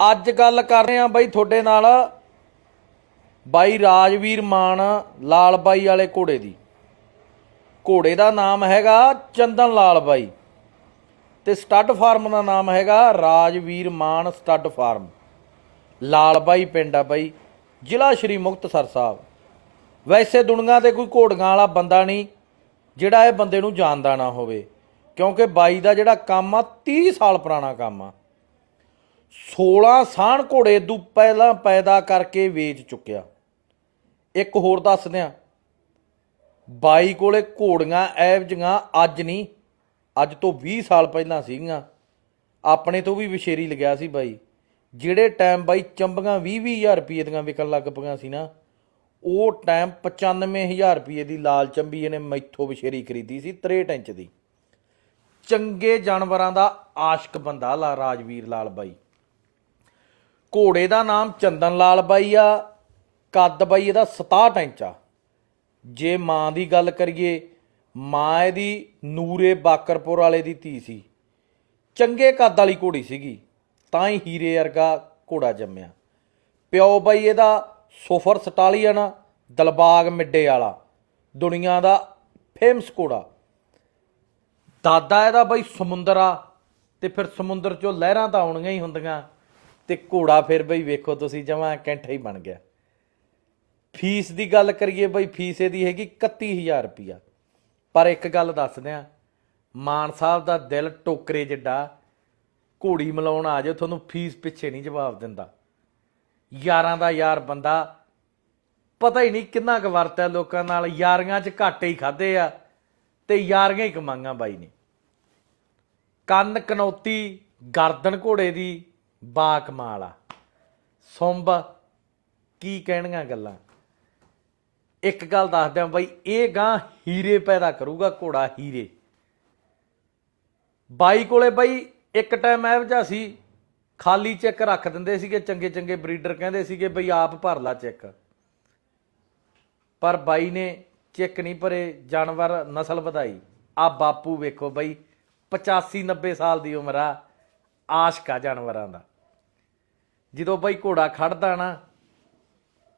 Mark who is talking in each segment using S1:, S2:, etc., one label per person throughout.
S1: ਅੱਜ ਗੱਲ ਕਰ ਰਹੇ ਆ ਬਾਈ ਤੁਹਾਡੇ ਨਾਲ ਬਾਈ ਰਾਜਵੀਰ ਮਾਨ ਲਾਲ ਬਾਈ ਵਾਲੇ ਘੋੜੇ ਦੀ। ਘੋੜੇ ਦਾ ਨਾਮ ਹੈਗਾ ਚੰਦਨ ਲਾਲ ਬਾਈ ਤੇ ਸਟੱਡ ਫਾਰਮ ਦਾ ਨਾਮ ਹੈਗਾ ਰਾਜਵੀਰ ਮਾਨ ਸਟੱਡ ਫਾਰਮ। ਲਾਲ ਬਾਈ ਪਿੰਡ ਆ ਬਾਈ, ਜ਼ਿਲ੍ਹਾ ਸ਼੍ਰੀ ਮੁਕਤਸਰ ਸਾਹਿਬ। ਵੈਸੇ ਦੁਨੀਆ ਤੇ ਕੋਈ ਘੋੜੀਆਂ ਵਾਲਾ ਬੰਦਾ ਨਹੀਂ ਜਿਹੜਾ ਇਹ ਬੰਦੇ ਨੂੰ ਜਾਣਦਾ ਨਾ ਹੋਵੇ, ਕਿਉਂਕਿ ਬਾਈ ਦਾ ਜਿਹੜਾ ਕੰਮ ਆ 30 ਸਾਲ ਪੁਰਾਣਾ ਕੰਮ ਆ। 16 ਸਾਣ ਘੋੜੇ ਤੋਂ ਪਹਿਲਾਂ ਪੈਦਾ ਕਰਕੇ ਵੇਚ ਚੁੱਕਿਆ। ਇੱਕ ਹੋਰ ਦੱਸ ਦਿਆਂ। ਬਾਈ ਕੋਲੇ ਘੋੜੀਆਂ ਐਵ ਜੀਆਂ ਅੱਜ ਨਹੀਂ, ਅੱਜ ਤੋਂ 20 ਸਾਲ ਪਹਿਲਾਂ ਸੀਗੀਆਂ। ਆਪਣੇ ਤੋਂ ਵੀ ਵਿਸ਼ੇਰੀ ਲਗਿਆ ਸੀ ਬਾਈ। ਜਿਹੜੇ ਟਾਈਮ ਬਾਈ ਚੰਬੀਆਂ 20 ਹਜ਼ਾਰ ਰੁਪਏ ਦੀਆਂ ਵਿਕਣ ਲੱਗ ਪਈਆਂ ਸੀ ਨਾ, ਉਹ ਟਾਈਮ 95000 ਰੁਪਏ ਦੀ ਲਾਲ ਚੰਬੀ ਇਹਨੇ ਮੈਥੋਂ ਵਿਸ਼ੇਰੀ ਖਰੀਦੀ ਸੀ 63 ਇੰਚ ਦੀ। ਚੰਗੇ ਜਾਨਵਰਾਂ ਦਾ ਆਸ਼ਕ ਬੰਦਾ ਲਾ ਰਾਜਵੀਰ ਲਾਲ ਬਾਈ। ਘੋੜੇ ਦਾ ਨਾਮ ਚੰਦਨ ਲਾਲ ਬਾਈ ਆ, ਕੱਦ ਬਾਈ ਇਹਦਾ 67 ਇੰਚ ਆ। ਜੇ ਮਾਂ ਦੀ ਗੱਲ ਕਰੀਏ, ਮਾਂ ਇਹਦੀ ਨੂਰੇ ਬਾਕਰਪੁਰ ਵਾਲੇ ਦੀ ਧੀ ਸੀ। ਚੰਗੇ ਕੱਦ ਵਾਲੀ ਘੋੜੀ ਸੀਗੀ, ਤਾਂ ਹੀ ਹੀਰੇ ਵਰਗਾ ਘੋੜਾ ਜੰਮਿਆ। ਪਿਓ ਬਾਈ ਇਹਦਾ ਸੁਫਰ ਨਾ ਦਲਬਾਗ ਮਿੱਡੇ ਵਾਲਾ, ਦੁਨੀਆ ਦਾ ਫੇਮਸ ਘੋੜਾ। ਦਾਦਾ ਇਹਦਾ ਬਾਈ ਸਮੁੰਦਰ ਆ, ਤੇ ਫਿਰ ਸਮੁੰਦਰ ਚੋਂ ਲਹਿਰਾਂ ਤਾਂ ਆਉਣੀਆਂ ਹੀ ਹੁੰਦੀਆਂ। ਤੇ ਘੋੜਾ ਫਿਰ ਬਈ ਵੇਖੋ ਤੁਸੀਂ ਜਮਾ ਕੈਂਠਾ ਹੀ ਬਣ ਗਿਆ। ਫੀਸ ਦੀ ਗੱਲ ਕਰੀਏ ਬਈ, ਫੀਸ ਇਹਦੀ ਹੈਗੀ 31000 ਰੁਪਿਆ ਪਰ ਇੱਕ ਗੱਲ ਦੱਸਦੇ ਆ ਮਾਨ ਸਾਹਿਬ ਦਾ ਦਿਲ ਟੋਕਰੇ ਜਿੱਡਾ, ਘੋੜੀ ਮਲਾਉਣ ਆ ਜਾਓ, ਤੁਹਾਨੂੰ ਫੀਸ ਪਿੱਛੇ ਨਹੀਂ ਜਵਾਬ ਦਿੰਦਾ। ਯਾਰਾਂ ਦਾ ਯਾਰ ਬੰਦਾ, ਪਤਾ ਹੀ ਨਹੀਂ ਕਿੰਨਾ ਕੁ ਵਰਤਿਆ ਲੋਕਾਂ ਨਾਲ, ਯਾਰੀਆਂ 'ਚ ਘਾਟੇ ਹੀ ਖਾਦੇ ਆ ਤੇ ਯਾਰੀਆਂ ਹੀ ਕਮਾਈਆਂ ਬਾਈ ਨੇ। ਕੰਨ ਕਨੌਤੀ ਗਰਦਨ ਘੋੜੇ ਦੀ ਬਾ ਕਮਾਲ ਆ ਸੁੰਬ ਕੀ ਕਹਿਣੀਆਂ ਗੱਲਾਂ? ਇੱਕ ਗੱਲ ਦੱਸਦਿਆਂ ਆ ਬਾਈ, ਇਹ ਗਾਂ ਹੀਰੇ ਪੈਦਾ ਕਰੂਗਾ, ਘੋੜਾ ਹੀਰੇ। ਬਾਈ ਕੋਲੇ ਬਾਈ, ਇੱਕ ਟਾਈਮ ਇਹੋ ਜਿਹਾ ਸੀ, ਖਾਲੀ ਚੈੱਕ ਰੱਖ ਦਿੰਦੇ ਸੀਗੇ, ਚੰਗੇ ਚੰਗੇ ਬਰੀਡਰ ਕਹਿੰਦੇ ਸੀਗੇ, ਬਈ ਆਪ ਭਰ ਲਾ ਚੈੱਕ। ਪਰ ਬਾਈ ਨੇ ਚੈੱਕ ਨਹੀਂ ਭਰੇ, ਜਾਨਵਰ ਨਸਲ ਵਧਾਈ। ਆ ਬਾਪੂ ਵੇਖੋ ਬਈ 85 90 ਸਾਲ ਦੀ ਉਮਰ ਆ। ਆਸ਼ਕ ਆ ਜਾਨਵਰਾਂ ਦਾ। ਜਦੋਂ ਬਈ ਘੋੜਾ ਖੜਦਾ ਨਾ,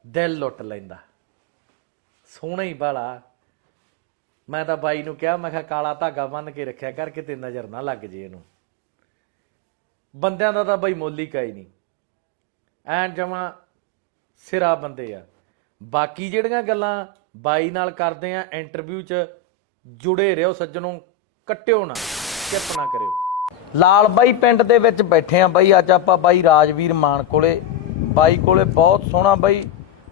S1: ਦਿਲ ਲੁੱਟ ਲੈਂਦਾ। ਸੋਹਣਾ ਹੀ ਬਾਲਾ। ਮੈਂ ਤਾਂ ਬਾਈ ਨੂੰ ਕਿਹਾ, ਮੈਂ ਕਿਹਾ ਕਾਲਾ ਧਾਗਾ ਬੰਨ ਕੇ ਰੱਖਿਆ ਕਰ, ਕਿਤੇ ਨਜ਼ਰ ਨਾ ਲੱਗ ਜੇ ਇਹਨੂੰ। ਬੰਦਿਆਂ ਦਾ ਤਾਂ ਬਾਈ ਮੁੱਲ ਹੀ ਕਾਈ ਨਹੀਂ। ਐਨ ਜਮਾ ਸਿਰਾ ਬੰਦੇ ਆ। ਬਾਕੀ ਜਿਹੜੀਆਂ ਗੱਲਾਂ ਬਾਈ ਨਾਲ ਕਰਦੇ ਆ, ਇੰਟਰਵਿਊ 'ਚ ਜੁੜੇ ਰਹੋ, ਸੱਜਣੋ, ਕੱਟਿਓ ਨਾ ਚਿੱਪ ਨਾ ਕਰਿਓ। ਲਾਲ ਬਾਈ ਪਿੰਡ ਦੇ ਵਿੱਚ ਬੈਠੇ ਆ ਬਾਈ। ਅੱਜ ਆਪਾਂ ਬਾਈ ਰਾਜਵੀਰ ਮਾਨ ਕੋਲੇ। ਬਾਈ ਕੋਲੇ ਬਹੁਤ ਸੋਹਣਾ ਬਾਈ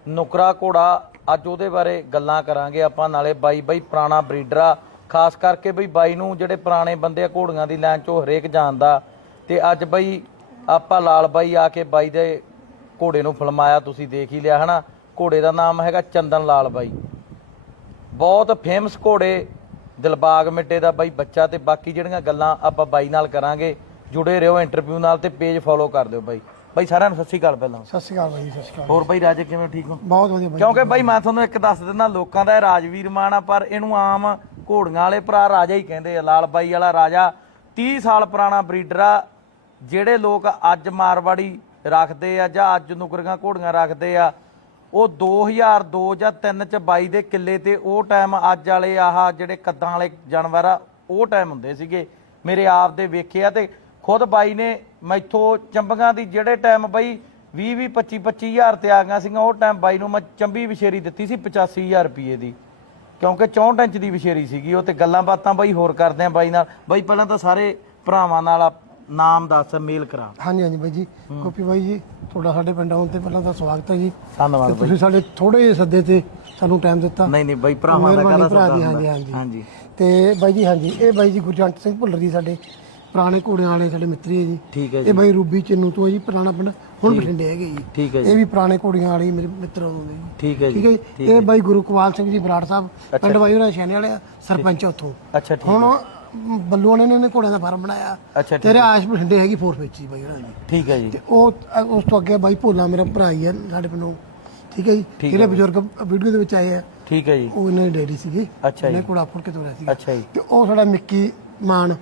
S1: ਨੁਕਰਾ ਘੋੜਾ। ਅੱਜ ਉਹਦੇ ਬਾਰੇ ਗੱਲਾਂ ਕਰਾਂਗੇ ਆਪਾਂ। ਨਾਲੇ ਬਾਈ ਬਾਈ ਪੁਰਾਣਾ ਬਰੀਡਰ ਆ। ਖਾਸ ਕਰਕੇ ਬਈ, ਬਾਈ ਨੂੰ ਜਿਹੜੇ ਪੁਰਾਣੇ ਬੰਦੇ ਆ ਘੋੜੀਆਂ ਦੀ ਲਾਈਨ 'ਚੋਂ ਹਰੇਕ ਜਾਣਦਾ ਤੇ ਅੱਜ ਬਾਈ ਆਪਾਂ ਲਾਲ ਬਾਈ ਆ ਕੇ ਬਾਈ ਦੇ ਘੋੜੇ ਨੂੰ ਫਲਮਾਇਆ। ਤੁਸੀਂ ਦੇਖ ਹੀ ਲਿਆ ਹਨਾ। ਘੋੜੇ ਦਾ ਨਾਮ ਹੈਗਾ ਚੰਦਨ ਲਾਲ ਬਾਈ। ਬਹੁਤ ਫੇਮਸ ਘੋੜੇ। ਦਿਲਬਾਗ ਮਿੱਟੇ ਦਾ ਬਾਈ ਬੱਚਾ ਤੇ ਬਾਕੀ ਜਿਹੜੀਆਂ ਗੱਲਾਂ ਆਪਾਂ ਬਾਈ ਨਾਲ ਕਰਾਂਗੇ ਜੁੜੇ ਰਹੋ ਇੰਟਰਵਿਊ ਨਾਲ ਤੇ ਪੇਜ ਫੋਲੋ ਕਰ ਦਿਓ ਬਾਈ। ਬਾਈ ਸਾਰਿਆਂ ਨੂੰ ਸਤਿ ਸ਼੍ਰੀ ਅਕਾਲ ਪਹਿਲਾਂ।
S2: ਸਤਿ ਸ਼੍ਰੀ ਅਕਾਲ ਬਾਈ ਸਤਿ ਸ਼੍ਰੀ ਅਕਾਲ।
S1: ਹੋਰ ਬਾਈ ਰਾਜੇ ਕਿਵੇਂ ਠੀਕ ਹੋ?
S2: ਬਹੁਤ ਵਧੀਆ ਬਾਈ।
S1: ਕਿਉਂਕਿ ਬਾਈ ਮੈਂ ਤੁਹਾਨੂੰ ਇੱਕ ਦੱਸ ਦਿੰਦਾ ਲੋਕਾਂ ਦਾ ਇਹ ਰਾਜਵੀਰ ਮਾਨ ਆ ਪਰ ਇਹਨੂੰ ਆਮ ਘੋੜੀਆਂ ਵਾਲੇ ਭਰਾ ਰਾਜਾ ਹੀ ਕਹਿੰਦੇ ਆ ਲਾਲ ਬਾਈ ਵਾਲਾ ਰਾਜਾ। 30 ਸਾਲ ਪੁਰਾਣਾ ਬਰੀਡਰ ਆ ਜਿਹੜੇ ਲੋਕ ਅੱਜ ਮਾਰਵਾੜੀ ਰੱਖਦੇ ਆ ਜਾਂ ਅੱਜ ਨੁਕਰੀਆਂ ਘੋੜੀਆਂ ਰੱਖਦੇ ਆ ਉਹ 2002 ਜਾਂ 3 ਚ ਬਾਈ ਦੇ ਕਿੱਲੇ ਤੇ ਉਹ ਟਾਈਮ ਅੱਜ ਵਾਲੇ ਆਹ ਜਿਹੜੇ ਕੱਦਾਂ ਵਾਲੇ ਜਾਨਵਰ ਆ, ਉਹ ਟਾਈਮ ਹੁੰਦੇ ਸੀਗੇ। ਮੇਰੇ ਆਪ ਦੇ ਵੇਖਿਆ ਤੇ ਖੁਦ ਬਾਈ ਨੇ ਮੈਥੋਂ ਚੰਬੀਆਂ ਦੀ ਜਿਹੜੇ ਟਾਈਮ ਬਾਈ 20 20 25 25000 ਤੇ ਆ ਗਈਆਂ ਸੀਗੀਆਂ, ਉਹ ਟਾਈਮ ਬਾਈ ਨੂੰ ਮੈਂ ਚੰਬੀ ਵਿਸ਼ੇਰੀ ਦਿੱਤੀ ਸੀ 85000 ਰੁਪਏ ਦੀ। ਕਿਉਂਕਿ 64 ਇੰਚ ਦੀ ਵਿਸ਼ੇਰੀ ਸੀਗੀ, ਉਹ ਤੇ ਗੱਲਾਂ ਬਾਤਾਂ ਬਾਈ ਹੋਰ ਕਰਦੇ ਆ ਬਾਈ ਨਾਲ। ਬਾਈ ਪਹਿਲਾਂ ਤਾਂ ਸਾਰੇ ਭਰਾਵਾਂ ਨਾਲ ਆ- ਨਾਮ ਦੱਸ ਮੇਲ ਕਰਾ।
S2: ਹਾਂਜੀ ਹਾਂਜੀ ਬਾਈ ਜੀ। ਗੋਪੀ ਬਾਈ ਜੀ ਤੁਹਾਡਾ ਸਾਡੇ ਪਿੰਡ ਆਉਣ ਤੇ ਪਹਿਲਾਂ ਤਾਂ ਸਵਾਗਤ ਹੈ ਜੀ।
S1: ਧੰਨਵਾਦ
S2: ਤੇ ਤੁਸੀਂ ਸਾਡੇ ਥੋੜੇ ਜਿਹੇ ਸੱਦੇ ਤੇ ਸਾਨੂੰ ਟਾਈਮ ਦਿੱਤਾ।
S1: ਨਹੀਂ ਨਹੀਂ ਬਾਈ ਭਰਾਵਾਂ ਦਾ
S2: ਮਿਹਰਬਾਨੀ
S1: ਕਹਦਾ
S2: ਭਰਾ ਜੀ ਹਾਂਜੀ। ਹਾਂਜੀ।
S1: ਹਾਂਜੀ।
S2: ਤੇ ਬਾਈ ਜੀ ਹਾਂਜੀ ਇਹ ਬਾਈ ਜੀ ਗੁਰਜੰਟ ਸਿੰਘ ਭੁੱਲਰ ਜੀ ਸਾਡੇ ਪੁਰਾਣੇ ਘੋੜਿਆਂ ਵਾਲੇ ਸਾਡੇ ਮਿੱਤਰੀ ਹੈ ਜੀ।
S1: ਠੀਕ ਹੈ
S2: ਇਹ
S1: ਜੀ
S2: ਬਾਈ ਰੂਬੀ ਚੰਨੂ ਤੋਂ ਹੈ ਜੀ ਪੁਰਾਣਾ ਪਿੰਡ। ਹੁਣ ਬਠਿੰਡੇ ਹੈਗੇ ਜੀ।
S1: ਠੀਕ ਹੈ
S2: ਇਹ
S1: ਜੀ
S2: ਵੀ ਪੁਰਾਣੇ ਘੋੜੀਆਂ ਵਾਲੇ ਮੇਰੇ ਮਿੱਤਰ ਹੁੰਦੇ ਜੀ।
S1: ਠੀਕ ਹੈ
S2: ਠੀਕ ਹੈ
S1: ਜੀ।
S2: ਜੀ ਇਹ ਬਾਈ ਗੁਰੂਕਵਾਲ ਸਿੰਘ ਜੀ ਬਰਾੜ ਸਾਹਿਬ ਪਿੰਡ ਬਾਈ ਹੋਣਾ ਵਾਲੇ ਸਰਪੰਚ ਉੱਥੋਂ
S1: ਅੱਛਾ ਠੀਕ
S2: ਹੁਣ ਨੇ ਇਹਨਾਂ ਨੇ ਘੋੜਿਆਂ ਦਾ ਫਾਰਮ ਬਣਾਇਆ।
S1: ਅੱਛਾ ਠੀਕ
S2: ਤੇਰੇ ਆਸ਼ ਬਠਿੰਡੇ ਹੈਗੀ ਫੋਰਸ ਵਿੱਚ ਹੀ ਬਾਈ ਉਹਨਾਂ ਦੀ।
S1: ਠੀਕ ਹੈ ਜੀ।
S2: ਤੇ ਉਹ ਉਸ ਤੋਂ ਅੱਗੇ ਬਾਈ ਭੋਲਾ ਮੇਰਾ ਭਰਾ ਹੀ ਹੈ ਸਾਡੇ ਪਿੰਡੋਂ। ਠੀਕ ਹੈ ਜੀ?
S1: ਠੀਕ
S2: ਜਿਹੜੇ ਬਜ਼ੁਰਗ ਵੀਡੀਓ ਦੇ ਵਿੱਚ ਆਏ ਆ
S1: ਠੀਕ ਹੈ ਜੀ।
S2: ਉਹ ਇਹਨਾਂ ਦੇ ਡੈਡੀ ਸੀਗੇ।
S1: ਅੱਛਾ ਜੀ।
S2: ਉਹਨੇ ਘੋੜਾ ਫੁੜ ਕੇ ਤੋਰਿਆ ਸੀਗਾ।
S1: ਅੱਛਾ ਜੀ।
S2: ਤੇ ਉਹ ਸਾਡਾ ਮਿੱਕੀ ਮਾਨ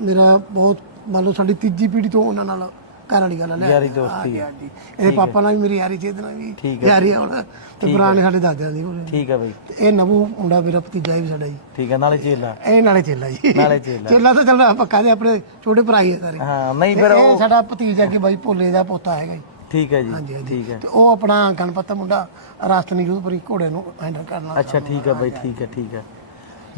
S2: ਮੇਰਾ ਬਹੁਤ ਮੰਨ ਲਓ ਸਾਡੀ ਤੀਜੀ ਪੀੜ੍ਹੀ ਤੋਂ ਉਹਨਾਂ ਨਾਲ ਘਰ ਵਾਲੀ ਗੱਲ ਲੈ।
S1: ਯਾਰੀ ਦੋਸਤੀ
S2: ਹਾਂਜੀ ਇਹਦੇ ਪਾਪਾ ਨਾਲ ਵੀ ਮੇਰੀ ਯਾਰੀ ਸੀ ਇਹਦੇ ਨਾਲ ਵੀ
S1: ਠੀਕ ਹੈ।
S2: ਯਾਰੀ ਆ ਹੁਣ। ਤੇ ਪੁਰਾਣੇ ਸਾਡੇ ਦਾਦਿਆਂ ਦੀ ਕੋਲ।
S1: ਠੀਕ ਹੈ ਬਾਈ।
S2: ਇਹ ਨਵੂ ਮੁੰਡਾ ਮੇਰਾ ਭਤੀਜਾ ਵੀ ਸਾਡਾ ਜੀ।
S1: ਠੀਕ ਹੈ ਨਾਲੇ ਚੇਲਾ।
S2: ਇਹ ਨਾਲੇ ਚੇਲਾ ਜੀ।
S1: ਨਾਲੇ ਚੇਲਾ।
S2: ਚੇਲਾ ਤਾਂ ਚੱਲਦਾ ਪੱਕਾ ਦੇ ਆਪਣੇ ਛੋਟੇ ਭਰਾ ਹੀ ਆ ਸਾਰੇ।
S1: ਹਾਂ ਨਹੀਂ ਫਿਰ ਉਹ
S2: ਸਾਡਾ ਭਤੀਜਾ ਕਿ ਬਾਈ ਭੋਲੇ ਦਾ ਪੋਤਾ ਹੈਗਾ ਜੀ।
S1: ਠੀਕ ਹੈ ਜੀ ਠੀਕ ਹੈ।
S2: ਤੇ ਉਹ ਆਪਣਾ ਗਣਪਤ ਮੁੰਡਾ ਰਾਸਤਨੀ ਯੂਧਪੁਰੀ ਘੋੜੇ ਨੂੰ ਹੈਂਡਲ ਕਰਨਾ
S1: ਅੱਛਾ ਠੀਕ ਹੈ ਬਾਈ ਠੀਕ ਹੈ ਠੀਕ ਹੈ।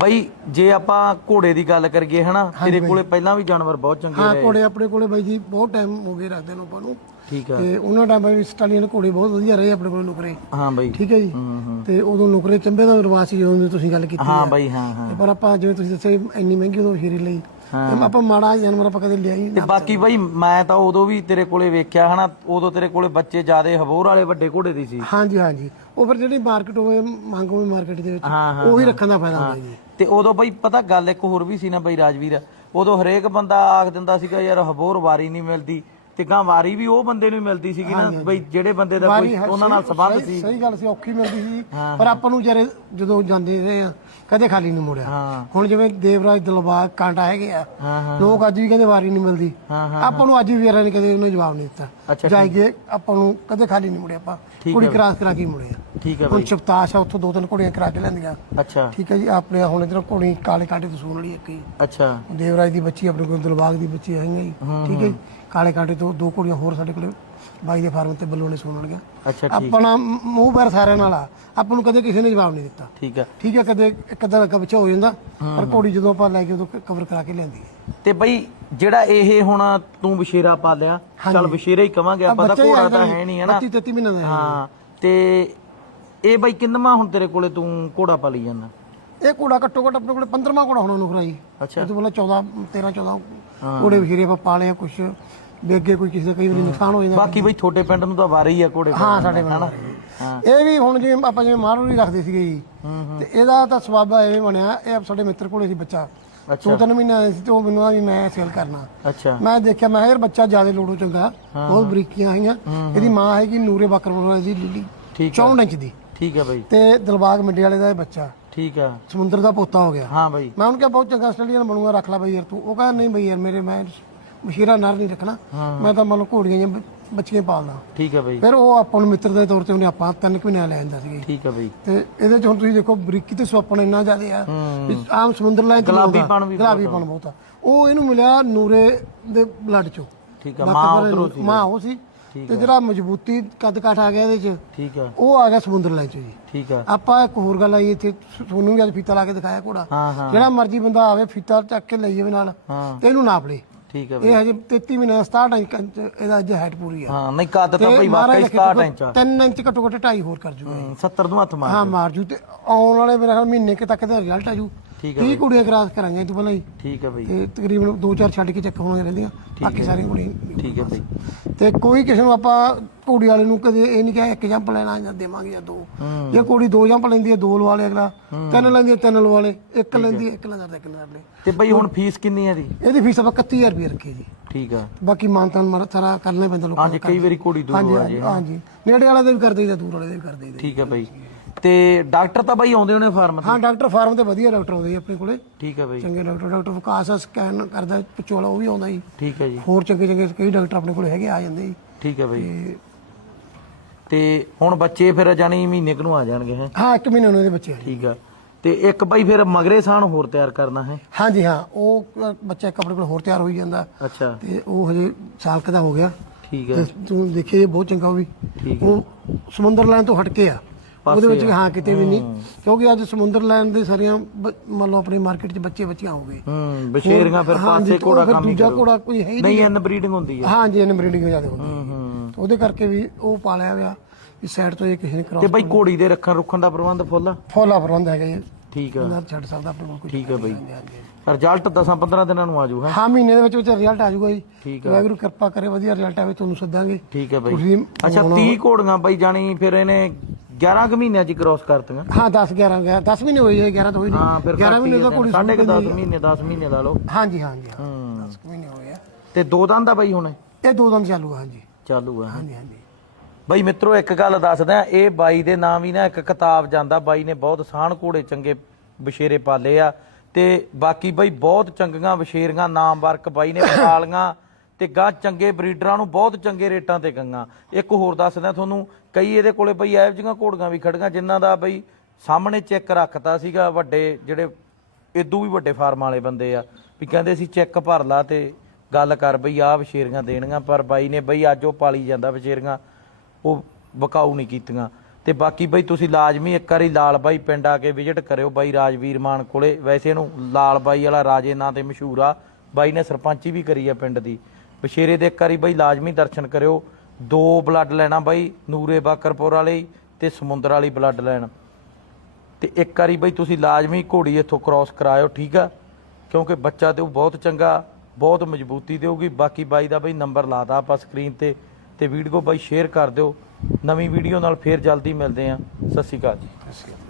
S1: ਬਾਈ ਜੇ ਆਪਾਂ ਘੋੜੇ ਦੀ ਗੱਲ ਕਰੀਏ ਹਨਾ ਤੇਰੇ ਕੋਲੇ ਪਹਿਲਾਂ ਵੀ ਜਾਨਵਰ ਬਹੁਤ ਚੰਗੇ
S2: ਹਾਂ
S1: ਰਹੇ।
S2: ਘੋੜੇ ਆਪਣੇ ਕੋਲੇ ਬਾਈ ਜੀ ਬਹੁਤ ਟਾਈਮ ਹੋ ਗਏ ਰੱਖਦੇ ਨੂੰ ਆਪਾਂ ਨੂੰ।
S1: ਠੀਕ ਹੈ
S2: ਤੇ ਉਹਨਾਂ ਟਾਈਮ ਵੀ ਸਟਾਲੀਅਨ ਘੋੜੇ ਬਹੁਤ ਵਧੀਆ ਰਹੇ ਆਪਣੇ ਕੋਲ ਨੁਕਰੇ।
S1: ਹਾਂ ਬਾਈ।
S2: ਠੀਕ ਹੈ ਜੀ। ਤੇ ਉਦੋਂ ਨੁਕਰੇ ਚੰਬੇ ਦਾ ਰਿਵਾਜ ਸੀ ਜਦੋਂ ਦੀ ਤੁਸੀਂ ਗੱਲ ਕੀਤੀ
S1: ਹਾਂ। ਬਾਈ ਹਾਂ ਹਾਂ।
S2: ਪਰ ਆਪਾਂ ਜਿਵੇਂ ਤੁਸੀਂ ਦੱਸਿਆ ਇੰਨੀ ਮਹਿੰਗੀ ਉਦੋਂ ਸ਼ੇਰੀ ਲਈ। ਆਪਾਂ ਮਾੜਾ ਜਾਨਵਰ ਆਪਾਂ ਕਦੇ ਲਿਆ ਹੀ
S1: ਤੇ
S2: ਨਾ।
S1: ਬਾਕੀ ਬਾਈ ਮੈਂ ਤਾਂ ਉਦੋਂ ਵੀ ਤੇਰੇ ਕੋਲੇ ਵੇਖਿਆ ਹਨਾ ਉਦੋਂ ਤੇਰੇ ਕੋਲੇ ਬੱਚੇ ਜਿਆਦੇ ਹਬੋਰ ਵਾਲੇ ਵੱਡੇ ਘੋੜੇ ਦੀ ਸੀ।
S2: ਹਾਂਜੀ ਹਾਂਜੀ। ਉਹ ਫਿਰ ਜਿਹੜੀ ਮਾਰਕੀਟ ਹੋਵੇ ਮੰਗ ਹੋਵੇ ਮਾਰਕੀਟ ਦੇ ਵਿੱਚ
S1: ਹਾਂ ਹਾਂ
S2: ਉਹੀ ਰੱਖਣ ਦਾ ਫਾਇਦਾ ਹੁੰਦਾ ਜੀ।
S1: ਤੇ ਉਦੋਂ ਬਾਈ ਪਤਾ ਗੱਲ ਇੱਕ ਹੋਰ ਵੀ ਸੀ ਨਾ ਬਾਈ ਰਾਜਵੀਰ ਉਦੋਂ ਹਰੇਕ ਬੰਦਾ ਆਖ ਦਿੰਦਾ ਸੀਗਾ ਯਾਰ ਹਬੋਰ ਵਾਰੀ ਨਹੀਂ ਮਿਲਦੀ। ਤੇ ਗਾਂ ਵਾਰੀ ਵੀ ਉਹ ਬੰਦੇ ਨੂੰ ਹੀ ਮਿਲਦੀ ਸੀਗੀ ਨਾ ਬਈ ਜਿਹੜੇ ਬੰਦੇ ਦਾ ਕੋਈ ਉਹਨਾਂ ਨਾਲ ਸੰਬੰਧ ਸੀ।
S2: ਸਹੀ ਗੱਲ ਸੀ ਔਖੀ ਮਿਲਦੀ ਸੀ। ਪਰ ਆਪਾਂ ਨੂੰ ਜਿਹੜੇ ਜਦੋਂ ਜਾਂਦੇ ਰਹੇ ਆ ਕਦੇ ਖਾਲੀ ਨਹੀਂ ਮੁੜਿਆ। ਹੁਣ ਜਿਵੇਂ ਦੇਵਰਾਜ ਦਿਲਬਾਗ ਕਾਂਟਾ ਹੈਗੇ ਆ ਲੋਕ ਅੱਜ ਵੀ ਕਹਿੰਦੇ ਵਾਰੀ ਨਹੀਂ ਮਿਲਦੀ। ਆਪਾਂ ਨੂੰ ਅੱਜ ਵੀ ਵੀਰਾਂ ਨੇ ਕਦੇ ਉਹਨੂੰ ਜਵਾਬ ਨਹੀਂ ਦਿੱਤਾ। ਜਾਈਏ ਆਪਾਂ ਨੂੰ ਕਦੇ ਖਾਲੀ ਨਹੀਂ ਮੁੜਿਆ ਆਪਾਂ। ਕੁੜੀ ਕਰਾਸ ਕਰਾ ਕੇ ਹੀ ਮੁੜੇ ਆ।
S1: ਠੀਕ ਹੈ
S2: ਹੁਣ
S1: ਬਾਈ।
S2: ਚਪਤਾਸ਼ ਆ ਉੱਥੋਂ ਦੋ ਤਿੰਨ ਘੋੜੀਆਂ ਕਰਾ ਕੇ ਲੈਂਦੀਆਂ।
S1: ਅੱਛਾ।
S2: ਠੀਕ ਹੈ ਜੀ ਆਪਣੇ ਹੁਣ ਇਧਰ ਘੋੜੀ ਕਾਲੇ ਕਾਂਟੇ ਤੋਂ ਸੂਣ ਵਾਲੀ ਇੱਕ ਹੀ।
S1: ਅੱਛਾ।
S2: ਦੇਵਰਾਜ ਦੀ ਬੱਚੀ ਆਪਣੇ ਕੋਲ ਦਿਲਬਾਗ ਦੀ ਬੱਚੀ ਹੈਗੀ ਜੀ ਠੀਕ ਹੈ ਜੀ ਕਾਲੇ ਕਾਂਟੇ ਤੋਂ ਦੋ ਘੋੜੀਆਂ ਹੋਰ ਸਾਡੇ ਕੋਲ ਬਾਈ ਦੇ ਫਾਰਮ ਤੇ ਬੱਲੋਂ ਨੇ ਸੂਣ ਵਾਲੀਆਂ।
S1: ਅੱਛਾ ਠੀਕ।
S2: ਆਪਣਾ ਮੂੰਹ ਬਰ ਸਾਰਿਆਂ ਨਾਲ ਆ। ਆਪਾਂ ਨੂੰ ਕਦੇ ਕਿਸੇ ਨੇ ਜਵਾਬ ਨਹੀਂ ਦਿੱਤਾ।
S1: ਠੀਕ ਹੈ।
S2: ਠੀਕ ਹੈ ਕਦੇ ਇੱਕ ਅੱਧਾ ਲੱਗਾ ਬੱਚਾ ਹੋ ਜਾਂਦਾ ਪਰ ਘੋੜੀ ਜਦੋਂ ਆਪਾਂ ਲੈ ਕੇ ਉਦੋਂ ਕਵਰ ਕਰਾ ਕੇ ਲਿਆਂਦੀ ਹੈ।
S1: ਤੇ ਬਈ ਜਿਹੜਾ ਇਹ ਹੁਣ ਤੂੰ ਵਿਸ਼ੇਰਾ ਪਾਲਿਆ ਚੱਲ ਵਿਸ਼ੇਰਾ ਹੀ ਕਵਾਂਗੇ ਆਪਾਂ ਤਾਂ ਘੋੜਾ ਤਾਂ ਹੈ ਨਹੀਂ ਹਨਾ
S2: 32 33 ਮਹੀਨੇ ਦਾ ਹੈ।
S1: ਹਾਂ ਤੇ ਇਹ ਬਈ ਕਿੰਨਵਾਂ ਹੁਣ ਤੇਰੇ ਕੋਲੇ ਤੂੰ ਘੋੜਾ ਪਾਲੀ ਜਾਂਦਾ?
S2: ਇਹ ਘੋੜਾ ਘੱਟੋ ਘੱਟ ਆਪਣੇ ਕੋਲੇ 15ਵਾਂ ਘੋੜਾ ਹੋਣਾ ਨੂੰ ਖਰਾਈ
S1: ਅੱਛਾ।
S2: ਇਹ ਤੋਂ ਪਹਿਲਾਂ 14 13 14 ਘੋੜੇ ਵਿਖੇਰੇ ਆਪਾਂ ਪਾਲੇ ਆ ਕੁਛ। ਵੀ ਅੱਗੇ ਕੋਈ ਕਿਸੇ ਦਾ ਕਈ ਵਾਰੀ ਨੁਕਸਾਨ ਹੋ ਜਾਂਦਾ।
S1: ਬਾਕੀ ਬਈ ਛੋਟੇ ਪਿੰਡ ਨੂੰ ਤਾਂ ਵਾਰੀ ਆ ਘੋੜੇ
S2: ਹਾਂ ਸਾਡੇ ਬਣਾ
S1: ਹਾਂ।
S2: ਇਹ ਵੀ ਹੁਣ ਜਿਵੇਂ ਆਪਾਂ ਜਿਵੇਂ ਮਾਰੂਰੀ ਰੱਖਦੇ ਸੀਗੇ ਜੀ ਤੇ ਇਹਦਾ ਤਾਂ ਸਵਾਬ ਐਵੇਂ ਬਣਿਆ ਇਹ ਸਾਡੇ ਮਿੱਤਰ ਕੋਲੇ ਸੀ ਬੱਚਾ।
S1: ਅੱਛਾ।
S2: ਦੋ ਤਿੰਨ ਮਹੀਨੇ ਆਏ ਸੀ ਤੇ ਉਹ ਮੈਨੂੰ ਆ ਵੀ ਮੈਂ ਸੇਲ ਕਰਨਾ।
S1: ਅੱਛਾ।
S2: ਮੈਂ ਦੇਖਿਆ ਮੈਂ ਯਾਰ ਬੱਚਾ ਜ਼ਿਆਦਾ ਲੋੜੋ ਚੰਗਾ ਬਹੁਤ ਬਰੀਕੀਆਂ ਆਈਆਂ ਇਹਦੀ ਮਾਂ ਹੈਗੀ ਨੂਰੇ ਬੱਕਰਵਾਲਾ ਦੀ ਲੀਲੀ
S1: ਠੀਕ ਹੈ
S2: 64 ਇੰਚ ਦੀ।
S1: ਠੀਕ ਹੈ ਬਈ।
S2: ਤੇ ਦਿਲਬਾਗ ਮਿੱਡੇ ਵਾਲੇ ਦਾ ਇਹ ਬੱਚਾ।
S1: ਠੀਕ ਹੈ।
S2: ਸਮੁੰਦਰ ਦਾ ਪੋਤਾ ਹੋ ਗਿਆ।
S1: ਹਾਂ ਬਈ।
S2: ਮੈਂ ਉਹਨੂੰ ਕਿਹਾ ਬਹੁਤ ਚੰਗਾ ਸਟੱਡੀਅਨ ਬਣੂਗਾ ਰੱਖ ਲੈ ਬਈ ਯਾਰ ਤੂੰ। ਉਹ ਕਹਿੰਦਾ ਨਹੀਂ ਬਈ ਯਾਰ ਮੇਰੇ ਮੈਂ ਮਸ਼ੀਰਾ ਨਰ ਨਹੀਂ ਰੱਖਣਾ। ਮੈਂ ਤਾਂ ਮਤਲਬ ਘੋੜੀਆਂ ਜਾਂ ਬੱਚੀਆਂ ਪਾਲਦਾ।
S1: ਠੀਕ ਹੈ ਬਈ।
S2: ਫਿਰ ਉਹ ਆਪਾਂ ਨੂੰ ਮਿੱਤਰ ਦੇ ਤੌਰ ਤੇ ਉਹਨੇ ਆਪਾਂ ਤਿੰਨ ਕੁ ਮਹੀਨੇ ਲੈ ਜਾਂਦਾ ਸੀ
S1: ਠੀਕ ਹੈ ਬਈ।
S2: ਤੇ ਇਹਦੇ ਚ ਹੁਣ ਤੁਸੀਂ ਦੇਖੋ ਬਰੀਕੀ ਤੇ ਸੁਆਪਣ ਇੰਨਾ ਜ਼ਿਆਦਾ ਆ ਆਮ ਸਮੁੰਦਰ ਲਾਈਨ ਚ
S1: ਗੁਲਾਬੀਪਣ ਵੀ
S2: ਗੁਲਾਬੀਪਣ ਬਹੁਤ ਆ। ਉਹ ਇਹਨੂੰ ਮਿਲਿਆ ਨੂਰੇ ਦੇ ਬਲੱਡ ਚੋਂ।
S1: ਠੀਕ ਹੈ ਮਾਂ
S2: ਉਹ ਸੀ। ਤੇ ਜਿਹੜਾ ਮਜ਼ਬੂਤੀ ਕੱਦ ਕਾਠ ਆ ਗਿਆ ਇਹਦੇ ਚ
S1: ਠੀਕ ਹੈ
S2: ਉਹ ਆ ਗਿਆ ਸਮੁੰਦਰ ਲਾਈਨ ਚ ਜੀ।
S1: ਠੀਕ ਹੈ
S2: ਆਪਾਂ ਇੱਕ ਹੋਰ ਗੱਲ ਆਈ ਇੱਥੇ ਸੋਨੂੰ ਵੀ ਅੱਜ ਫੀਤਾ ਲਾ ਕੇ ਦਿਖਾਇਆ ਘੋੜਾ।
S1: ਹਾਂ ਹਾਂ।
S2: ਜਿਹੜਾ ਮਰਜ਼ੀ ਬੰਦਾ ਆਵੇ ਫੀਤਾ ਚੱਕ ਕੇ ਲਈ ਜਾਵੇ ਨਾਲ
S1: ਹਾਂ।
S2: ਤੇ ਇਹਨੂੰ ਨਾਪ ਲੇ।
S1: ਠੀਕ ਹੈ ਬਈ।
S2: ਇਹ ਹਜੇ 33 ਮਹੀਨੇ ਦਾ 67 ਇੰਚ ਇਹਦਾ ਅੱਜ ਹਾਈਟ ਪੂਰੀ ਆ।
S1: ਹਾਂ ਨਹੀਂ ਕੱਦ ਤਾਂ
S2: ਮਹਾਰਾਜ
S1: ਵਾਕਈ
S2: ਦਾ
S1: 67 ਇੰਚ ਆ।
S2: 3 ਇੰਚ ਘੱਟੋ ਘੱਟ 2.5 ਹੋਰ ਕਰ ਜੂਗਾ ਇਹ।
S1: 70 ਨੂੰ ਹੱਥ ਮਾਰ
S2: ਹਾਂ ਮਾਰ ਜੂ ਤੇ ਆਉਣ ਵਾਲੇ ਮੇਰੇ ਖਿਆਲ ਮਹੀਨੇ ਕੁ ਤੱਕ ਦਾ ਰਿਜ਼ਲਟ ਆ ਜੂ।
S1: ਠੀਕ
S2: 30 ਕੁੜੀਆਂ ਕਰਾਸ ਕਰਾਂਗੇ ਇਹ ਤੋਂ ਪਹਿਲਾਂ ਹੀ।
S1: ਠੀਕ ਹੈ ਬਈ।
S2: ਤੇ ਤਕਰੀਬਨ 2-4 ਛੱਡ ਕੇ ਚੱਕ ਹੋਣਗੇ ਰਹਿੰਦੀਆਂ ਬਾਕੀ ਸਾਰੀਆਂ ਕੁੜੀਆਂ।
S1: ਠੀਕ ਹੈ ਬਈ।
S2: ਤੇ ਕੋਈ ਕਿਸੇ ਨੂੰ ਆਪਾਂ ਕੁੜੀ ਵਾਲੇ ਨੂੰ ਕਦੇ ਇਹ ਨਹੀਂ ਕਿਹਾ ਇੱਕ ਜੰਪ ਲੈਣਾ ਜਾਂ ਦੇਵਾਂਗੇ ਜਾਂ ਦੋ।
S1: ਹੂੰ।
S2: ਜੇ ਕੁੜੀ ਦੋ ਜੰਪ ਲੈਂਦੀ ਹੈ ਦੋ ਲਵਾ ਲੇ ਅਗਲਾ। ਤਿੰਨ ਲੈਂਦੀ ਹੈ ਤਿੰਨ ਲਵਾ ਲੇ। ਇੱਕ ਲੈਂਦੀ ਹੈ ਇੱਕ ਲੈਂਦਾ ਤਾਂ ਇੱਕ ਲੈਂਦਾ ਲੇ
S1: ਤੇ ਬਈ ਹੁਣ ਫੀਸ ਕਿੰਨੀ ਹੈ ਦੀ
S2: ਇਹਦੀ ਫੀਸ ਆਪਾਂ 31000 ਰੁਪਏ ਰੱਖੀ ਜੀ।
S1: ਠੀਕ ਆ।
S2: ਬਾਕੀ ਮਾਨਤਾਨ ਮਾਰਾ ਸਾਰਾ ਕਰਨਾ ਪੈਂਦਾ ਲੋਕਾਂ
S1: ਹਾਂਜੀ ਕਈ ਵਾਰੀ ਘੋੜੀ ਦੂਰ
S2: ਹਾਂਜੀ
S1: ਆ
S2: ਹਾਂਜੀ ਨੇੜੇ ਵਾਲੇ ਦੇ ਵੀ ਕਰ ਦਈਦਾ ਦੂਰ ਵਾਲੇ ਦੇ ਵੀ ਕਰ ਦਈਦਾ
S1: ਠੀਕ ਹੈ ਬਈ। ਤੇ ਡਾਕਟਰ ਤਾਂ ਬਈ ਆਉਂਦੇ ਹੋਣੇ ਫਾਰਮ ਤੇ?
S2: ਹਾਂ ਡਾਕਟਰ ਫਾਰਮ ਤੇ ਵਧੀਆ ਡਾਕਟਰ ਆਉਂਦੇ ਜੀ ਆਪਣੇ ਕੋਲੇ।
S1: ਠੀਕ ਹੈ ਬਈ।
S2: ਚੰਗੇ ਡਾਕਟਰ ਡਾਕਟਰ ਵਿਕਾਸ ਆ ਸਕੈਨ ਕਰਦਾ ਪਚੋਲਾ ਉਹ ਵੀ ਆਉਂਦਾ ਜੀ।
S1: ਠੀਕ ਹੈ ਜੀ।
S2: ਹੋਰ ਚੰਗੇ ਚੰਗੇ ਕਈ ਡਾਕਟਰ ਆਪਣੇ ਕੋਲੇ ਹੈਗੇ ਆ ਜਾਂਦੇ ਜੀ।
S1: ਠੀਕ ਹੈ ਬਈ।
S2: ਤੇ
S1: ਤੇ ਹੁਣ ਬੱਚੇ ਫਿਰ ਜਾਨੀ ਮਹੀਨੇ ਕੁ ਨੂੰ ਆ ਜਾਣਗੇ ਹੈ?
S2: ਹਾਂ ਇੱਕ ਮਹੀਨੇ ਉਹਨਾਂ ਦੇ ਬੱਚੇ ਆ ਜੀ।
S1: ਠੀਕ ਆ। ਤੇ ਇੱਕ ਬਈ ਫਿਰ ਮਗਰੇ ਸਾਨ ਹੋਰ ਤਿਆਰ ਕਰਨਾ ਹੈ?
S2: ਹਾਂਜੀ ਹਾਂ ਉਹ ਅ, ਬੱਚਾ ਇੱਕ ਆਪਣੇ ਕੋਲ ਹੋਰ ਤਿਆਰ ਹੋਈ ਜਾਂਦਾ।
S1: ਅੱਛਾ।
S2: ਤੇ ਉਹ ਹਜੇ ਸਾਲ ਕੁ ਦਾ ਹੋ ਗਿਆ।
S1: ਠੀਕ ਹੈ
S2: ਤੂੰ ਦੇਖੇ ਬਹੁਤ ਚੰਗਾ ਉਹ ਵੀ।
S1: ਠੀਕ
S2: ਉਹ ਸਮੁੰਦਰ ਲਾਈਨ ਤੋਂ ਹਟ ਕੇ ਆ। ਉਹਦੇ ਵਿੱਚ ਹਾਂ ਕਿਤੇ ਵੀ ਨਹੀਂ। ਕਿਉਂਕਿ ਅੱਜ ਸਮੁੰਦਰ ਲਾਈਨ ਦੇ ਸਾਰੀਆਂ ਬ- ਮੰਨ ਲਓ ਆਪਣੀ ਮਾਰਕੀਟ 'ਚ ਬੱਚੇ ਬੱਚੀਆਂ ਹੋ ਗਏ।
S1: ਹੂੰ ਬਸ਼ੇਰੀਆਂ ਫਿਰ
S2: ਹਾਂਜੀ,
S1: ਪਾਸੇ
S2: ਤੇ ਉਹ
S1: ਘੋੜਾ
S2: ਫਿਰ
S1: ਕੰਮ ਹੀ
S2: ਦੂਜਾ
S1: ਕਰੋ।
S2: ਘੋੜਾ ਕੋਈ ਹੈ ਹੀ
S1: ਨਹੀਂ ਐਨ ਬਰੀਡਿੰਗ ਹੁੰਦੀ ਹੈ
S2: ਹਾਂ ਜੀ ਇਹਨੇ ਬਰੀਡਿੰਗ ਜ਼ਿਆਦਾ ਹੁੰਦੀ
S1: ਹੂੰ ਹੂੰ।
S2: ਉਹਦੇ ਕਰਕੇ ਵੀ ਉਹ ਪਾਲਿਆ ਹੋਇਆ ਵੀ ਸਾਈਡ ਤੋਂ ਇਹ ਕਿਸੇ ਨੇ
S1: ਤੇ ਬਈ ਘੋੜੀ ਦੇ ਰੱਖਣ ਰੁੱਖਣ ਦਾ ਪ੍ਰਬੰਧ ਫੁੱਲ ਆ?
S2: ਫੋਲਾ ਪ੍ਰਬੰਧ ਹੈਗਾ ਜੀ।
S1: ਠੀਕ ਆ।
S2: ਬੰਦਾ ਛੱਡ ਸਕਦਾ ਆਪਣੇ ਕੋਲ ਕੋਈ
S1: ਠੀਕ ਹੈ ਬਈ।
S2: ਹਾਂਜੀ, ਹਾਂਜੀ।
S1: ਰਿਜ਼ਲਟ 10 15 ਦਿਨਾਂ ਨੂੰ ਆ ਜਾਊ ਹੈ?
S2: ਹਾਂ ਮਹੀਨੇ ਦੇ ਵਿੱਚ ਵਿੱਚ ਰਿਜ਼ਲਟ ਆ ਜਾਊਗਾ ਜੀ।
S1: ਠੀਕ ਆ।
S2: ਵਾਹਿਗੁਰੂ ਕਿਰਪਾ ਕਰੇ ਵਧੀਆ ਰਿਜ਼ਲਟ ਆਵੇ ਤੁਹਾਨੂੰ ਸੱਦਾਂਗੇ।
S1: ਠੀਕ ਹੈ ਬਈ।
S2: ਤੁਸੀਂ
S1: ਅੱਛਾ 30 ਘੋੜੀਆਂ ਬਈ ਜਾਣੀ ਫਿਰ ਇਹਨੇ 11 ਕੁ ਮਹੀਨਿਆਂ ਚ ਕ੍ਰਾਸ ਕਰਤੀਆਂ।
S2: ਹਾਂ 10 11 11 10 ਮਹੀਨੇ ਹੋਏ ਜੀ 11 ਤਾਂ ਹੋਈ
S1: ਹਾਂ
S2: ਨਹੀਂ
S1: ਫਿਰ
S2: 11 ਮਹੀਨੇ ਦਾ ਕੁੜੀ
S1: ਸਾਢੇ ਕੁ 10 ਮਹੀਨੇ 10 ਮਹੀਨੇ ਲਾ ਲਓ।
S2: ਹਾਂਜੀ ਹਾਂਜੀ ਹਾਂ।
S1: ਹੂੰ।
S2: 10 ਮਹੀਨੇ ਹੋਏ ਆ।
S1: ਤੇ ਦੋ ਦੰਦ ਦਾ ਬਈ ਹੁਣ?
S2: ਇਹ ਦੋ ਦਿਨ ਚਾਲੂ ਆ ਹਾਂਜੀ।
S1: ਚਾਲੂ ਆ
S2: ਹਾਂਜੀ ਹਾਂਜੀ।
S1: ਬਈ ਮਿੱਤਰੋ ਇੱਕ ਗੱਲ ਦੱਸਦਾ ਇਹ ਬਾਈ ਦੇ ਨਾਮ ਹੀ ਨਾ ਇੱਕ ਕਿਤਾਬ ਜਾਂਦਾ। ਬਾਈ ਨੇ ਬਹੁਤ ਸਾਹਣ ਘੋੜੇ ਚੰਗੇ ਬਸ਼ੇਰੇ ਪਾਲੇ ਆ। ਤੇ ਬਾਕੀ ਬਈ ਬਹੁਤ ਚੰਗੀਆਂ ਬਸ਼ੇਰੀਆਂ ਨਾਮ ਵਰਕ ਬਾਈ ਨੇ ਪਾਲੀਆਂ ਤੇ ਗਾਂ ਚੰਗੇ ਬਰੀਡਰਾਂ ਨੂੰ ਬਹੁਤ ਚੰਗੇ ਰੇਟਾਂ ਤੇ ਗੰਗਾ ਇੱਕ ਹੋਰ ਦੱਸਦਾ ਤੁਹਾਨੂੰ ਕਈ ਇਹਦੇ ਕੋਲੇ ਬਈ ਇਹੋ ਜਿਹੀਆਂ ਘੋੜੀਆਂ ਵੀ ਖੜੀਆਂ ਜਿਨ੍ਹਾਂ ਦਾ ਬਈ ਸਾਹਮਣੇ ਚੈੱਕ ਰੱਖਤਾ ਸੀਗਾ ਵੱਡੇ ਜਿਹੜੇ ਇਦੋਂ ਵੀ ਵੱਡੇ ਫਾਰਮ ਵਾਲੇ ਬੰਦੇ ਆ, ਵੀ ਕਹਿੰਦੇ ਸੀ ਚੈੱਕ ਭਰ ਲਾ ਤੇ ਗੱਲ ਕਰ ਬਈ ਆਹ ਵਛੇਰੀਆਂ ਦੇਣੀਆਂ, ਪਰ ਬਾਈ ਨੇ ਬਈ ਅੱਜ ਉਹ ਪਾਲੀ ਜਾਂਦਾ ਵਛੇਰੀਆਂ, ਉਹ ਬਕਾਊ ਨਹੀਂ ਕੀਤੀਆਂ। ਤੇ ਬਾਕੀ ਬਈ ਤੁਸੀਂ ਲਾਜ਼ਮੀ ਇੱਕ ਵਾਰੀ ਲਾਲ ਬਾਈ ਪਿੰਡ ਆ ਕੇ ਵਿਜ਼ਿਟ ਕਰਿਓ ਬਾਈ ਰਾਜਵੀਰ ਮਾਨ ਕੋਲੇ। ਵੈਸੇ ਇਹਨੂੰ ਲਾਲ ਬਾਈ ਵਾਲਾ ਰਾਜੇ ਨਾਂ ਤੇ ਮਸ਼ਹੂਰ ਆ, ਬਾਈ ਨੇ ਸਰਪੰਚੀ ਵੀ ਕਰੀ ਆ ਪਿੰਡ ਦੀ। ਬਸ਼ੇਰੇ ਦੇ ਇੱਕ ਵਾਰੀ ਬਾਈ ਲਾਜ਼ਮੀ ਦਰਸ਼ਨ ਕਰਿਓ। ਦੋ ਬਲੱਡ ਲੈਣਾ ਬਾਈ, ਨੂਰੇ ਬਾਕਰਪੁਰ ਵਾਲੀ ਤੇ ਸਮੁੰਦਰ ਵਾਲੀ ਬਲੱਡ ਲੈਣ। ਤੇ ਇੱਕ ਵਾਰੀ ਬਾਈ ਤੁਸੀਂ ਲਾਜ਼ਮੀ ਘੋੜੀ ਇੱਥੋਂ ਕ੍ਰਾਸ ਕਰਾਇਓ, ਠੀਕ ਆ? ਕਿਉਂਕਿ ਬੱਚਾ ਤੇ ਉਹ ਬਹੁਤ ਚੰਗਾ, ਬਹੁਤ ਮਜ਼ਬੂਤੀ ਦੇਊਗੀ। ਬਾਕੀ ਬਾਈ ਦਾ ਬਈ ਨੰਬਰ ਲਾਤਾ ਆਪਾਂ ਸਕਰੀਨ ਤੇ ਤੇ ਵੀਡੀਓ ਬਾਈ ਸ਼ੇਅਰ ਕਰ ਦਿਓ। ਨਵੀਂ ਵੀਡੀਓ ਨਾਲ ਫੇਰ ਜਲਦੀ ਮਿਲਦੇ ਆਂ ਸਤਿ ਸ਼੍ਰੀ ਅਕਾਲ ਜੀ। ਸਤਿ ਸ਼੍ਰੀ ਅਕਾਲ।